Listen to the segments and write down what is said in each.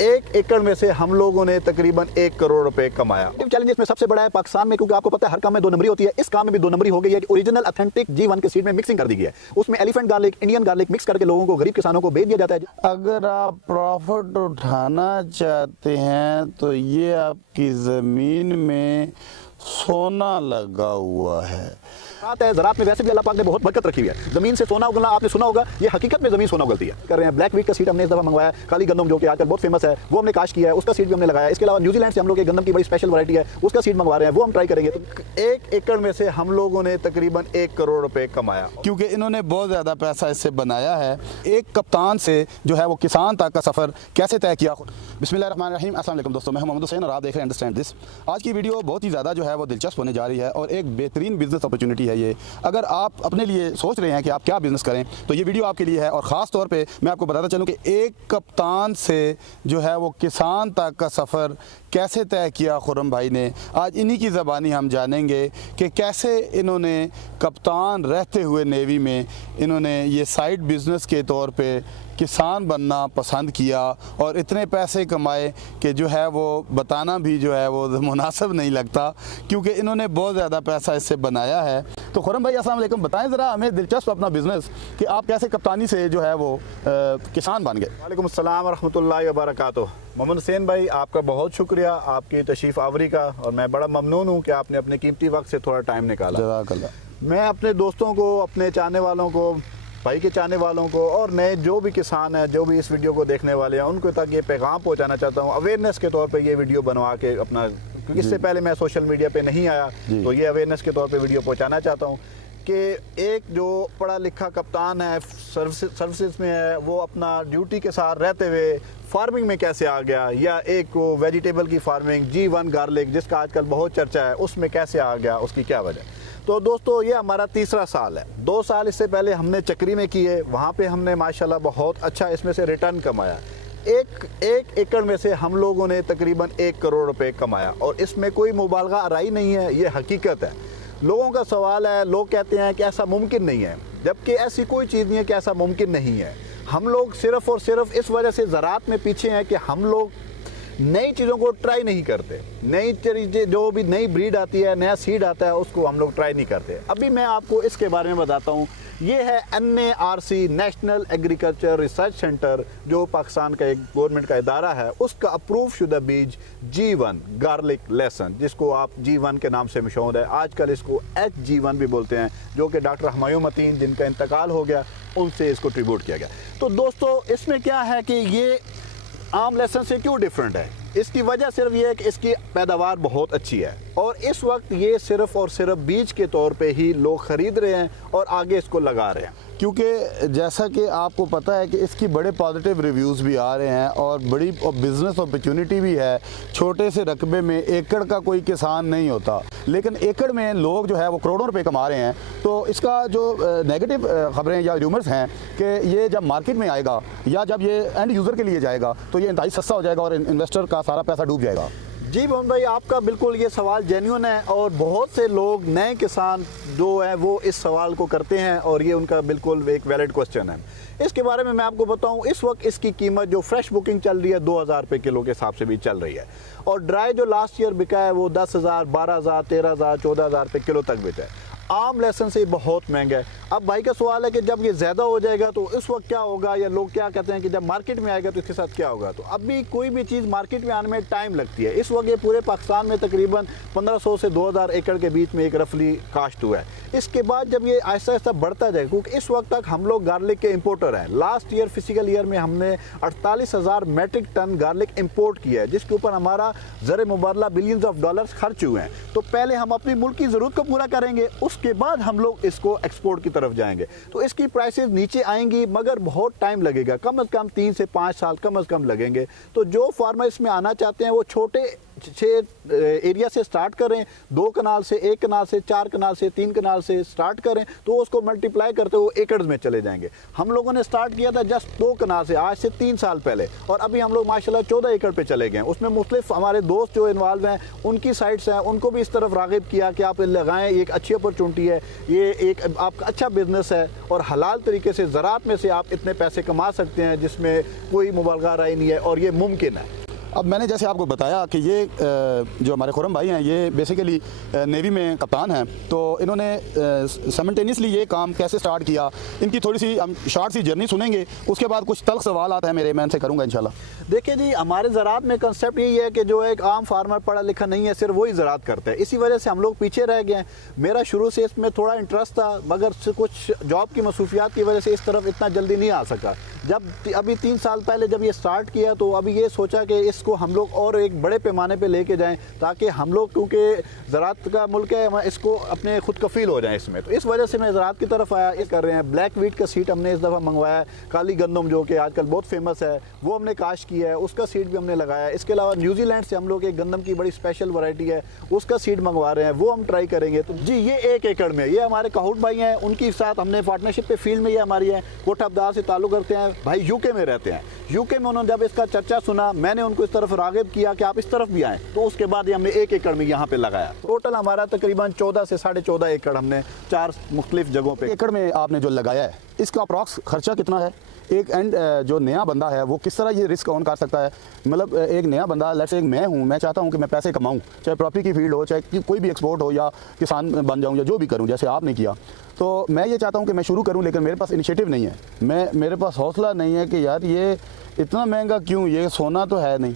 एक एकड़ में से हम लोगों ने तकरीबन 1 करोड़ रुपए कमाया। चैलेंज इसमें सबसे बड़ा है पाकिस्तान में, क्योंकि आपको पता है हर काम में 2 नंबरी होती है। इस काम में भी 2 नंबरी हो गई है कि ओरिजिनल ऑथेंटिक G1 के सीड में मिक्सिंग कर दी गई है। उसमें elephant garlic, Indian garlic mix करके लोगों को, गरीब किसानों को बेच दिया जाता है। अगर आप प्रॉफिट उठाना चाहते हैं तो ये आपकी ज़मीन में सोना लगा हुआ है। बात है ज़राअत में वैसे भी अल्लाह पाक ने बहुत बरकत रखी हुई है। ज़मीन से सोना उगलना आपने सुना होगा, ये हकीकत में ज़मीन सोना उगलती है। कर रहे हैं ब्लैक वीट का सीड हमने इस दफ़ा मंगवाया, काली गंदम जो कि आजकल बहुत फेमस है, वो हमने काश किया है, उसका सीड भी हमने लगाया। इसके अलावा न्यूजीलैंड से हम लोग एक गंदम की बड़ी स्पेशल वैरायटी है, उसका सीड मंगवा रहे हैं, वो हम ट्राई करेंगे। तो 1 एकड़ में से हम लोगों ने तकरीबन 1 करोड़ रुपए कमाया, क्योंकि इन्होंने बहुत ज़्यादा पैसा इससे बनाया है। एक कप्तान से जो है वो किसान तक का सफ़र कैसे तय किया। बिस्मिल्लाहिर्रहमानिर्रहीम, अस्सलाम वालेकुम दोस्तों, मैं मोहम्मद हुसैन और आप देख रहे हैं अंडरस्टैंड दिस। आज की वीडियो बहुत ही ज़्यादा जो है वो दिलचस्प होने जा रही है और एक बेहतरीन बिजनेस अपॉर्चुनिटी है ये। अगर आप अपने लिए सोच रहे हैं कि आप क्या बिजनेस करें तो ये वीडियो आपके लिए है। और ख़ास तौर पे मैं आपको बताता चलूं कि एक कप्तान से जो है वो किसान तक का सफ़र कैसे तय किया खुर्रम भाई ने। आज इन्हीं की ज़बानी हम जानेंगे कि कैसे इन्होंने कप्तान रहते हुए नेवी में इन्होंने ये साइड बिज़नेस के तौर पे किसान बनना पसंद किया और इतने पैसे कमाए कि जो है वो बताना भी जो है वो मुनासिब नहीं लगता, क्योंकि इन्होंने बहुत ज़्यादा पैसा इससे बनाया है। तो खुर्रम भाई अस्सलाम वालेकुम, बताएं ज़रा हमें दिलचस्प अपना बिज़नेस कि आप कैसे कप्तानी से जो है वो किसान बन गए। वालेकुम अस्सलाम व रहमतुल्लाहि व बरकातुहू। मोहम्मद हुसैन भाई, आपका बहुत शुक्रिया आपकी तशरीफ़ आवरी का, और मैं बड़ा ममनून हूँ कि आपने अपने कीमती वक्त से थोड़ा टाइम निकाला। जज़ाकल्लाह। मैं अपने दोस्तों को, अपने चाहने वालों को, भाई के चाहने वालों को और नए जो भी किसान हैं, जो भी इस वीडियो को देखने वाले हैं, उनको तक ये पैगाम पहुंचाना चाहता हूं अवेयरनेस के तौर पे ये वीडियो बनवा के अपना, क्योंकि इससे पहले मैं सोशल मीडिया पे नहीं आया, तो ये अवेयरनेस के तौर पे वीडियो पहुंचाना चाहता हूं कि एक जो पढ़ा लिखा कप्तान है, सर्विसेज में है, वो अपना ड्यूटी के साथ रहते हुए फार्मिंग में कैसे आ गया, या एक वेजिटेबल की फार्मिंग G1 गार्लिक जिसका आजकल बहुत चर्चा है, उसमें कैसे आ गया, उसकी क्या वजह। तो दोस्तों ये हमारा तीसरा साल है। 2 साल इससे पहले हमने चक्री में किए, वहाँ पे हमने माशाल्लाह बहुत अच्छा इसमें से रिटर्न कमाया। एक एकड़ में से हम लोगों ने तकरीबन 1 करोड़ रुपए कमाया, और इसमें कोई मुबालगा आराई नहीं है, ये हकीकत है। लोगों का सवाल है, लोग कहते हैं कि ऐसा मुमकिन नहीं है, जबकि ऐसी कोई चीज़ नहीं है कि ऐसा मुमकिन नहीं है। हम लोग सिर्फ़ और सिर्फ इस वजह से ज़राअत में पीछे हैं कि हम लोग नई चीज़ों को ट्राई नहीं करते। नई चीज़ें, जो भी नई ब्रीड आती है, नया सीड आता है, उसको हम लोग ट्राई नहीं करते। अभी मैं आपको इसके बारे में बताता हूँ। ये है NARC, national agriculture research centre, जो पाकिस्तान का एक गवर्नमेंट का इदारा है, उसका अप्रूव शुदा बीज G1 गार्लिक लेसन, जिसको आप G1 के नाम से मशहूर है। आजकल इसको HG1 भी बोलते हैं, जो कि डॉक्टर हुमायूं मतीन जिनका इंतकाल हो गया, उनसे इसको ट्रिब्यूट किया गया। तो दोस्तों इसमें क्या है कि ये आम लेसन से क्यों डिफरेंट है, इसकी वजह सिर्फ ये है कि इसकी पैदावार बहुत अच्छी है, और इस वक्त ये सिर्फ और सिर्फ बीज के तौर पे ही लोग ख़रीद रहे हैं और आगे इसको लगा रहे हैं। क्योंकि जैसा कि आपको पता है कि इसकी बड़े पॉजिटिव रिव्यूज़ भी आ रहे हैं और बड़ी बिज़नेस अपॉर्चुनिटी भी है। छोटे से रकबे में एकड़ का कोई किसान नहीं होता, लेकिन एकड़ में लोग जो है वो करोड़ों रुपए कमा रहे हैं। तो इसका जो नेगेटिव खबरें या र्यूमर्स हैं कि ये जब मार्केट में आएगा या जब ये एंड यूज़र के लिए जाएगा तो ये इंतहाई सस्ता हो जाएगा और इन्वेस्टर का सारा पैसा डूब जाएगा। जी मोहम्मद भाई, आपका बिल्कुल ये सवाल जेन्युइन है, और बहुत से लोग नए किसान जो है वो इस सवाल को करते हैं, और ये उनका बिल्कुल एक वैलिड क्वेश्चन है। इसके बारे में मैं आपको बताऊं, इस वक्त इसकी कीमत जो फ्रेश बुकिंग चल रही है 2000 रुपये किलो के हिसाब से भी चल रही है, और ड्राई जो लास्ट ईयर बिका है वो 10,000, 12,000, 13,000, 14,000 रुपये किलो तक बिका है। आम लेसन से बहुत महंगा है। अब भाई का सवाल है कि जब ये ज़्यादा हो जाएगा तो इस वक्त क्या होगा, या लोग क्या कहते हैं कि जब मार्केट में आएगा तो इसके साथ क्या होगा। तो अभी कोई भी चीज़ मार्केट में आने में टाइम लगती है। इस वक्त ये पूरे पाकिस्तान में तकरीबन 1500 से 2000 एकड़ के बीच में एक रफली काश्त हुआ है। इसके बाद जब ये आहिस्ता आहिस्ता बढ़ता जाएगा, क्योंकि इस वक्त तक हम लोग गार्लिक के इंपोर्टर हैं। लास्ट ईयर फिजिकल ईयर में हमने 48,000 मेट्रिक टन गार्लिक इंपोर्ट किया है, जिसके ऊपर हमारा ज़र मुबादला बिलियंस ऑफ डॉलर्स खर्च हुए हैं। तो पहले हम अपनी मुल्क की ज़रूरत को पूरा करेंगे, उसके बाद हम लोग इसको एक्सपोर्ट की तरफ जाएंगे। तो इसकी प्राइसेस नीचे आएंगी, मगर बहुत टाइम लगेगा, कम से कम 3 से 5 साल कम से कम लगेंगे। तो जो फार्मर इसमें आना चाहते हैं वो छोटे 6 एरिया से स्टार्ट करें, 2 कनाल से, 1 कनाल से, 4 कनाल से, 3 कनाल से स्टार्ट करें तो उसको मल्टीप्लाई करते हुए एकड़ में चले जाएंगे। हम लोगों ने स्टार्ट किया था जस्ट 2 कनाल से, आज से 3 साल पहले, और अभी हम लोग माशाल्लाह 14 एकड़ पे चले गए। उसमें मुख्तलिफ हमारे दोस्त जो इन्वॉल्व हैं, उनकी साइट्स हैं, उनको भी इस तरफ राग़िब किया कि आप लगाएं, ये एक अच्छी अपॉर्चुनिटी है, ये एक आपका अच्छा बिजनेस है और हलाल तरीके से ज़राअत में से आप इतने पैसे कमा सकते हैं जिसमें कोई मुबालगा राय नहीं है और ये मुमकिन है। अब मैंने जैसे आपको बताया कि ये जो हमारे खुरम भाई हैं, ये बेसिकली नेवी में कप्तान हैं, तो इन्होंने साइमल्टेनियसली ये काम कैसे स्टार्ट किया, इनकी थोड़ी सी हम शॉर्ट सी जर्नी सुनेंगे, उसके बाद कुछ तल्ख सवाल आता है मेरे, मैं इनसे करूँगा इंशाल्लाह। देखिए जी, हमारे ज़राअत में कंसेप्ट यही है कि जो एक आम फार्मर पढ़ा लिखा नहीं है, सिर्फ वही ज़राअत करता है, इसी वजह से हम लोग पीछे रह गए हैं। मेरा शुरू से इसमें थोड़ा इंटरेस्ट था, मगर कुछ जॉब की मसरूफियात की वजह से इस तरफ इतना जल्दी नहीं आ सका। जब अभी 3 साल पहले जब ये स्टार्ट किया तो अभी ये सोचा कि इसको हम लोग और एक बड़े पैमाने पे लेके जाएं, ताकि हम लोग, क्योंकि ज़राअत का मुल्क है, हम इसको अपने खुद कफ़ील हो जाएं इसमें। तो इस वजह से मैं ज़राअत की तरफ आया। ये कर रहे हैं, ब्लैक वीट का सीड हमने इस दफ़ा मंगवाया है, काली गंदम जो कि आजकल बहुत फेमस है, वो हमने काश किया है, उसका सीड भी हमने लगाया। इसके अलावा न्यूजीलैंड से हम लोग एक गंदम की बड़ी स्पेशल वैरायटी है, उसका सीड मंगवा रहे हैं, वो हम ट्राई करेंगे। तो जी, ये 1 एकड़ में, ये हमारे कहूट भाई हैं, उनके साथ हमने पार्टनरशिप पे फील्ड में ये हमारी है, कोटा अब्दाल से ताल्लुक़ रखते हैं, भाई यूके में रहते हैं। यूके में उन्होंने जब इसका चर्चा सुना, मैंने उनको इस तरफ राग़िब किया कि आप इस तरफ भी आएँ, तो उसके बाद ये हमने 1 एकड़ में यहाँ पे लगाया। टोटल हमारा तकरीबन 14 से 14.5 एकड़ हमने 4 मुख्तलिफ जगहों पे। एकड़ में आपने जो लगाया है, इसका अप्रॉक्स खर्चा कितना है? एक एंड जो नया बंदा है वो किस तरह ये रिस्क ऑन कर सकता है? मतलब एक नया बंदा, लेट्स से एक मैं हूँ, मैं चाहता हूँ कि मैं पैसे कमाऊँ, चाहे प्रॉपर्टी की फील्ड हो, चाहे कोई भी एक्सपोर्ट हो, या किसान बन जाऊँ, या जो भी करूँ जैसे आपने किया, तो मैं ये चाहता हूँ कि मैं शुरू करूँ, लेकिन मेरे पास इनिशिएटिव नहीं है, मेरे पास हौसला नहीं है कि यार ये इतना महंगा क्यों, ये सोना तो है नहीं,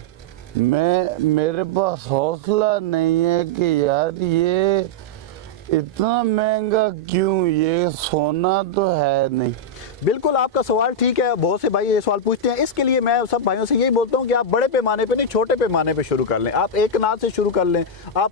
मेरे पास हौसला नहीं है कि यार ये इतना महंगा क्यों, ये सोना तो है नहीं। बिल्कुल आपका सवाल ठीक है, बहुत से भाई ये सवाल पूछते हैं। इसके लिए मैं सब भाइयों से यही बोलता हूँ कि आप बड़े पैमाने पे नहीं, छोटे पैमाने पे शुरू कर लें। आप 1 कनाल से शुरू कर लें, आप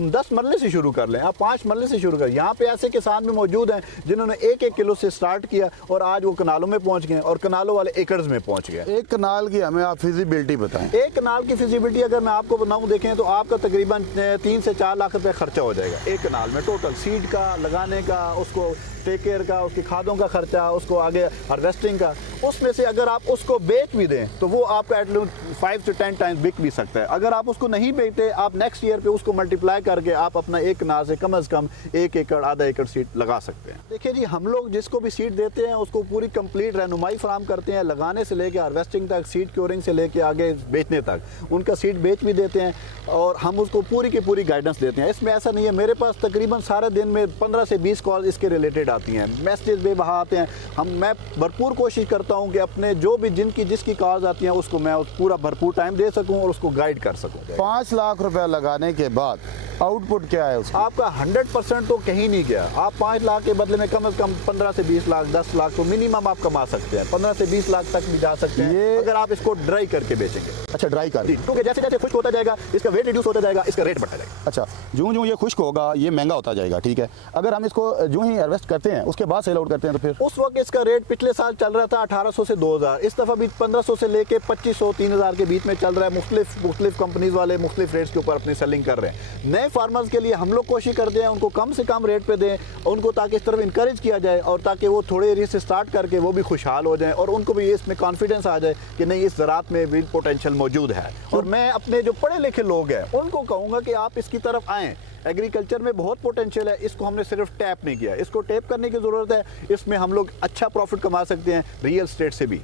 10 मरले से शुरू कर लें, आप 5 मरले से शुरू करें। यहाँ पे ऐसे किसान भी मौजूद हैं जिन्होंने 1-1 किलो से स्टार्ट किया और आज वो कनालों में पहुँच गए और कनालों वाले एकड़्स में पहुँच गए। 1 कनाल की हमें आप फिजिबिलिटी बताएं। 1 कनाल की फिजिबिलिटी अगर मैं आपको बनाऊँ, देखें तो आपका तकरीबन 3 से 4 लाख रुपये खर्चा हो जाएगा 1 कनाल में, टोटल सीड का, लगाने का, उसको टेक केयर का, उसकी खादों का खर्चा, उसको आगे हार्वेस्टिंग का। उसमें से अगर आप उसको बेच भी दें तो वो आपका एटलीस्ट 5 से 10 टाइम्स बिक भी सकता है। अगर आप उसको नहीं बेचते, आप नेक्स्ट ईयर पे उसको मल्टीप्लाई करके आप अपना 1 कनाल से कम से कम 1 एकड़, आधा एकड़ सीड लगा सकते हैं। देखिए जी, हम लोग जिसको भी सीड देते हैं उसको पूरी कंप्लीट रहनुमाई फराम करते हैं, लगाने से लेके हार्वेस्टिंग तक, सीड क्योरिंग से लेके आगे बेचने तक। उनका सीड बेच भी देते हैं और हम उसको पूरी की पूरी गाइडेंस देते हैं। इसमें ऐसा नहीं है, मेरे पास तकरीबन सारे दिन में 15 से 20 कॉल इसके रिलेटेड आती हैं, मैसेज बेबहा आते हैं। मैं भरपूर कोशिश करता हूं कि अपने जो भी जिसकी कॉल्स आती हैं उसको मैं पूरा भरपूर टाइम दे सकूं और उसको गाइड कर सकूं। 5 लाख रुपया लगाने के बाद आउटपुट क्या है उसका? आपका 100% तो कहीं नहीं गया। आप 5 लाख के बदले में कम से कम 15 से 20 लाख, 10 लाख तो मिनिमम आप कमा सकते हैं। 15 से 20 लाख तक भी जा सकते हैं अगर आप इसको ड्राई करके बेचेंगे। अच्छा, ड्राई कर, क्योंकि जैसे जैसे खुश्क होता जाएगा इसका वेट रिड्यूस होता जाएगा, इसका रेट बढ़ता जाएगा। अच्छा, जो ये खुश्क होगा ये महंगा होता जाएगा, ठीक है। अगर हम इसको जो ही हार्वेस्ट करते हैं उसके बाद सेल आउट करते हैं तो फिर उस वक्त इसका रेट पिछले साल चल रहा था 1800 से 2000, इस दफ़ा भी 1500 से लेके 2500 3000 के बीच में चल रहा है। मुख्तलिफ कंपनीज वाले मुख्तलिफ रेट्स के ऊपर अपनी सेलिंग कर रहे हैं। नए फार्मर्स के लिए हम लोग कोशिश करते हैं उनको कम से कम रेट पे दें उनको, ताकि इस तरफ इंकरेज किया जाए और ताकि वो थोड़े एरिया से स्टार्ट करके वो भी खुशहाल हो जाएं और उनको भी इसमें कॉन्फिडेंस आ जाए कि नहीं, इस ज़राअत में भी पोटेंशियल मौजूद है। और मैं अपने जो पढ़े लिखे लोग हैं उनको कहूँगा कि आप इसकी तरफ आएँ। एग्रीकल्चर में बहुत पोटेंशियल है, इसको हमने सिर्फ टैप नहीं किया, इसको टैप करने की ज़रूरत है। इसमें हम लोग अच्छा प्रॉफिट कमा सकते हैं रियल एस्टेट से भी,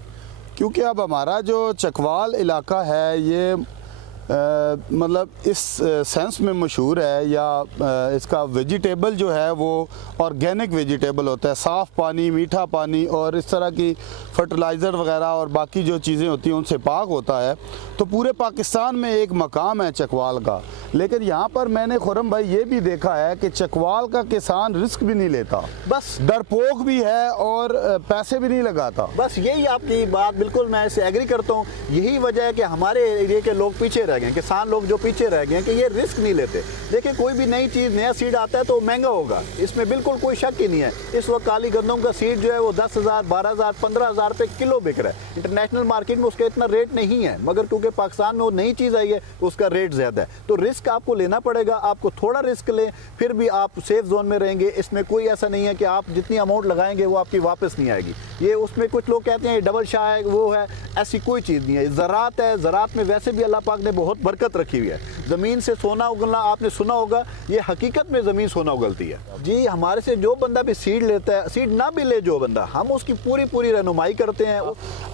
क्योंकि अब हमारा जो चकवाल इलाका है ये मतलब इस सेंस में मशहूर है, या इसका वेजिटेबल जो है वो ऑर्गेनिक वेजिटेबल होता है, साफ़ पानी, मीठा पानी और इस तरह की फर्टिलाइज़र वगैरह और बाकी जो चीज़ें होती हैं उनसे पाक होता है। तो पूरे पाकिस्तान में एक मकाम है चकवाल का। लेकिन यहाँ पर मैंने खुरम भाई ये भी देखा है कि चकवाल का किसान रिस्क भी नहीं लेता, बस डरपोक भी है और पैसे भी नहीं लगाता। बस यही आपकी बात, बिल्कुल मैं इससे एग्री करता हूँ। यही वजह है कि हमारे एरिया के लोग पीछे रह रह गए, किसान लोग जो पीछे रह गए हैं कि ये रिस्क नहीं लेते। देखिए कोई भी नई चीज़, नया सीड आता है तो महंगा होगा, इसमें बिल्कुल कोई शक ही नहीं है। इस वक्त काली गंदम का सीड जो है वो 10,000, 12,000, 15,000 रुपये किलो बिक रहा है। इंटरनेशनल मार्केट में उसका इतना रेट नहीं है, मगर क्योंकि पाकिस्तान में वो नई चीज़ आई है तो उसका रेट ज़्यादा है। तो रिस्क आपको लेना पड़ेगा, आपको थोड़ा रिस्क लें, फिर भी आप सेफ जोन में रहेंगे। इसमें कोई ऐसा नहीं है कि आप जितनी अमाउंट लगाएंगे वो आपकी वापस नहीं आएगी। ये उसमें कुछ लोग कहते हैं ये डबल शाह है, वो है, ऐसी कोई चीज़ नहीं है। ज़राअत है, ज़राअत में वैसे भी अल्लाह पाक ने बहुत बरकत रखी हुई है। ज़मीन से सोना उगलना आपने सुना होगा, ये हकीकत में ज़मीन सोना उगलती है जी। हमारे से जो बंदा भी सीड लेता है, सीड ना भी ले जो बंदा, हम उसकी पूरी रहनुमाई करते हैं।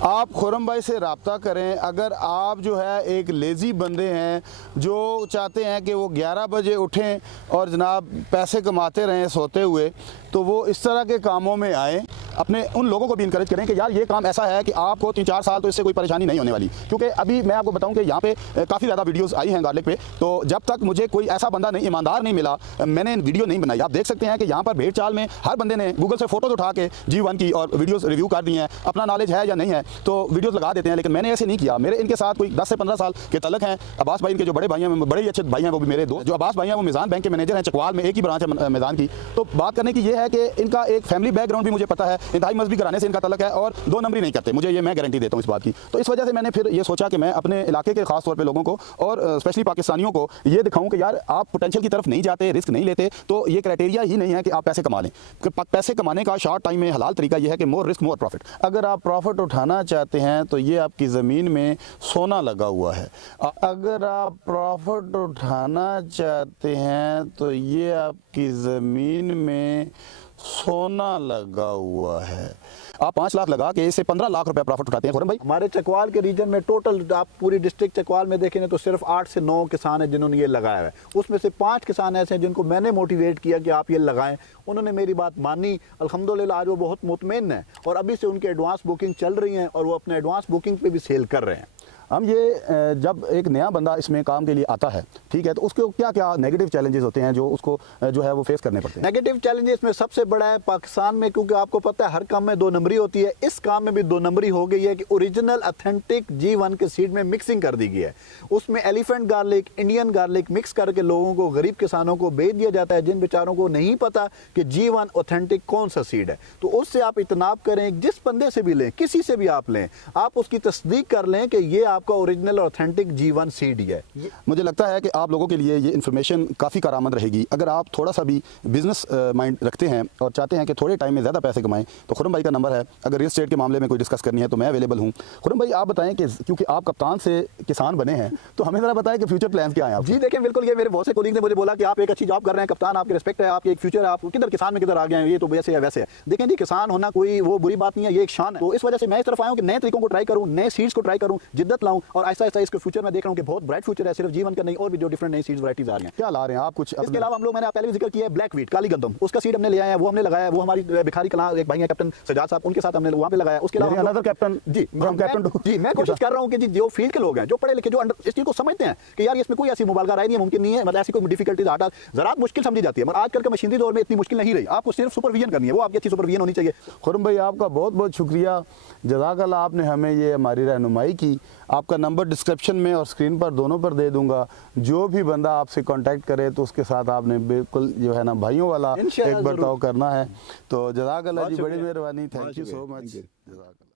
आप खुर्रम भाई से रब्ता करें। अगर आप जो है एक लेज़ी बंदे हैं जो चाहते हैं कि वो 11 बजे उठें और जनाब पैसे कमाते रहें सोते हुए, तो वो इस तरह के कामों में आएँ। अपने उन लोगों को भी इनकरेज करें कि यार ये काम ऐसा है कि आपको 3-4 साल तो इससे कोई परेशानी नहीं होने वाली। क्योंकि अभी मैं आपको बताऊं कि यहाँ पे काफ़ी ज़्यादा वीडियोस आई हैं गार्लिक पे, तो जब तक मुझे कोई ऐसा बंदा नहीं, ईमानदार नहीं मिला, मैंने वीडियो नहीं बनाई। आप देख सकते हैं कि यहाँ पर भेड़ चाल में हर बंदे ने गूगल से फोटोज उठा के G1 की और वीडियोस रिव्यू कर दी हैं। अपना नॉलेज है या नहीं है तो वीडियोस लगा देते हैं, लेकिन मैंने ऐसे नहीं किया। मेरे इनके साथ कोई 10 से 15 साल के तलक हैं। अब्बास भाई इनके जो बड़े भाई हैं, बड़े ही अच्छे भाई हैं, वो भी मेरे दोस्त। जो अब्बास भाई हैं वो मिज़ान बैंक के मैनेजर हैं, चकवाल में एक ही ब्रांच है मिज़ान की। तो बात करने की ये है कि इनका एक फैमिली बैकग्राउंड भी मुझे पता है, इंतहाई मजहबी घराने से इनका तलक है और 2 नंबरी नहीं करते, मुझे ये मैं गारंटी देता हूँ इस बात की। तो इस वजह से मैंने फिर ये सोचा कि मैं अपने इलाके के खास तौर पे लोगों को और स्पेशली पाकिस्तानियों को ये दिखाऊं कि यार आप पोटेंशियल की तरफ नहीं जाते, रिस्क नहीं लेते, तो ये क्राइटेरिया ही नहीं है कि आप पैसे कमा लें। पैसे कमाने का शॉर्ट टाइम में हलाल तरीका ये है कि मोर रिस्क मोर प्रॉफिट। अगर आप प्रॉफिट उठाना चाहते हैं तो ये आपकी ज़मीन में सोना लगा हुआ है। अगर आप प्रॉफिट उठाना चाहते हैं तो ये आपकी ज़मीन में सोना लगा हुआ है। आप 5 लाख लगा के इससे 15 लाख रुपए प्रॉफिट उठाते हैं खुर्रम भाई। हमारे चकवाल के रीजन में टोटल आप पूरी डिस्ट्रिक्ट चकवाल में देखें तो सिर्फ 8 से 9 किसान हैं जिन्होंने ये लगाया है। उसमें से 5 किसान ऐसे हैं जिनको मैंने मोटिवेट किया कि आप ये लगाएं। उन्होंने मेरी बात मानी, अल्हम्दुलिल्लाह आज वो बहुत मुतमईन है और अभी से उनके एडवांस बुकिंग चल रही हैं और वो अपने एडवांस बुकिंग पे भी सेल कर रहे हैं। हम ये जब एक नया बंदा इसमें काम के लिए आता है, ठीक है, तो उसको क्या क्या नेगेटिव चैलेंजेस होते हैं जो उसको जो है वो फेस करने पड़ते हैं? नेगेटिव चैलेंजेस में सबसे बड़ा है पाकिस्तान में, क्योंकि आपको पता है हर काम में 2 नंबरी होती है, इस काम में भी 2 नंबरी हो गई है कि ओरिजिनल ऑथेंटिक G1 के सीड में मिक्सिंग कर दी गई है। उसमें elephant garlic, Indian garlic mix करके लोगों को, गरीब किसानों को बेच दिया जाता है, जिन बेचारों को नहीं पता कि G1 ऑथेंटिक कौन सा सीड है। तो उससे आप इतनाब करें, जिस बंदे से भी लें, किसी से भी आप लें, आप उसकी तस्दीक कर लें कि ये आपका ओरिजिनल ऑथेंटिक G1 सीड है। मुझे लगता है कि आप लोगों के लिए ये इन्फॉर्मेशन काफ़ी कारआमद रहेगी। अगर आप थोड़ा सा भी बिजनेस माइंड रखते हैं और चाहते हैं कि थोड़े टाइम में ज़्यादा पैसे कमाएं, तो खुर्रम भाई का नंबर है। अगर रियल एस्टेट के मामले में कोई डिस्कस करनी है तो मैं अवेलेबल हूं। खुर्रम भाई आप बताएं कि क्योंकि आप कप्तान से किसान बने हैं, तो हमें ज़रा बताएं कि फ्यूचर प्लान क्या है आप? जी देखें, बिल्कुल ये मेरे बहुत से कोलीग ने मुझे बोला कि आप एक अच्छी जॉब कर रहे हैं कप्तान, आपकी रिस्पेक्ट है, आपकी एक फ्यूचर है, आप किधर किसान में किधर आ गए हैं, ये तो वैसे है वैसे है। देखें जी, किसान होना कोई वो बुरी बात नहीं है, ये एक शान है। तो इस वजह से मैं इस तरफ आया हूं कि नए तरीकों को ट्राई करूं, नए सीड्स को ट्राई करूं, जिद्दत लाऊं और आहिस्ता आहिस्ता इसके फ्यूचर में देख रहा हूं कि बहुत ब्राइट फ्यूचर है। सिर्फ G1 का नहीं, और भी जो डिफरेंट नई सीड्स वैरायटीज आ रही हैं। क्या ला रहे हैं आप कुछ? इसके अलावा हम लोग, मैंने पहले भी जिक्र किया है, ब्लैक व्हीट, काली गंदम, उसका सीड हमने ले आया है, वो हमने लगाया है। वो हमारी भिखारी कला एक भाई है कैप्टन सजाद साहब, उनके साथ हमने वहां पे लगाया। उसके अलावा अनदर कैप्टन जी, मैं कोशिश कर रहा हूं कि जी जो फील्ड के लोग हैं, जो पढ़े लिखे, जो इस चीज को समझते हैं कि यार इसमें कोई ऐसी मुबालगा राय नहीं है, मुमकिन नहीं है, मतलब ऐसी कोई डिफिकल्टीज आटा ज़रा मुश्किल समझी जाती है, मगर आजकल के मशीनरी दौर में इतनी मुश्किल नहीं रही। आपको सिर्फ सुपरविजन करनी है, वो आपकी अच्छी सुपरविजन होनी चाहिए। खुर्रम भाई आपका बहुत बहुत शुक्रिया, जज़ाकल्लाह, आपने हमें ये हमारी रहनुमाई की। आपका नंबर डिस्क्रिप्शन में और स्क्रीन पर दोनों पर दे दूंगा। जो भी बंदा आपसे कांटेक्ट करे तो उसके साथ आपने बिल्कुल जो है ना भाइयों वाला एक बर्ताव करना है। तो जज़ाकल्लाह जी, बड़ी मेहरबानी, थैंक यू सो मच।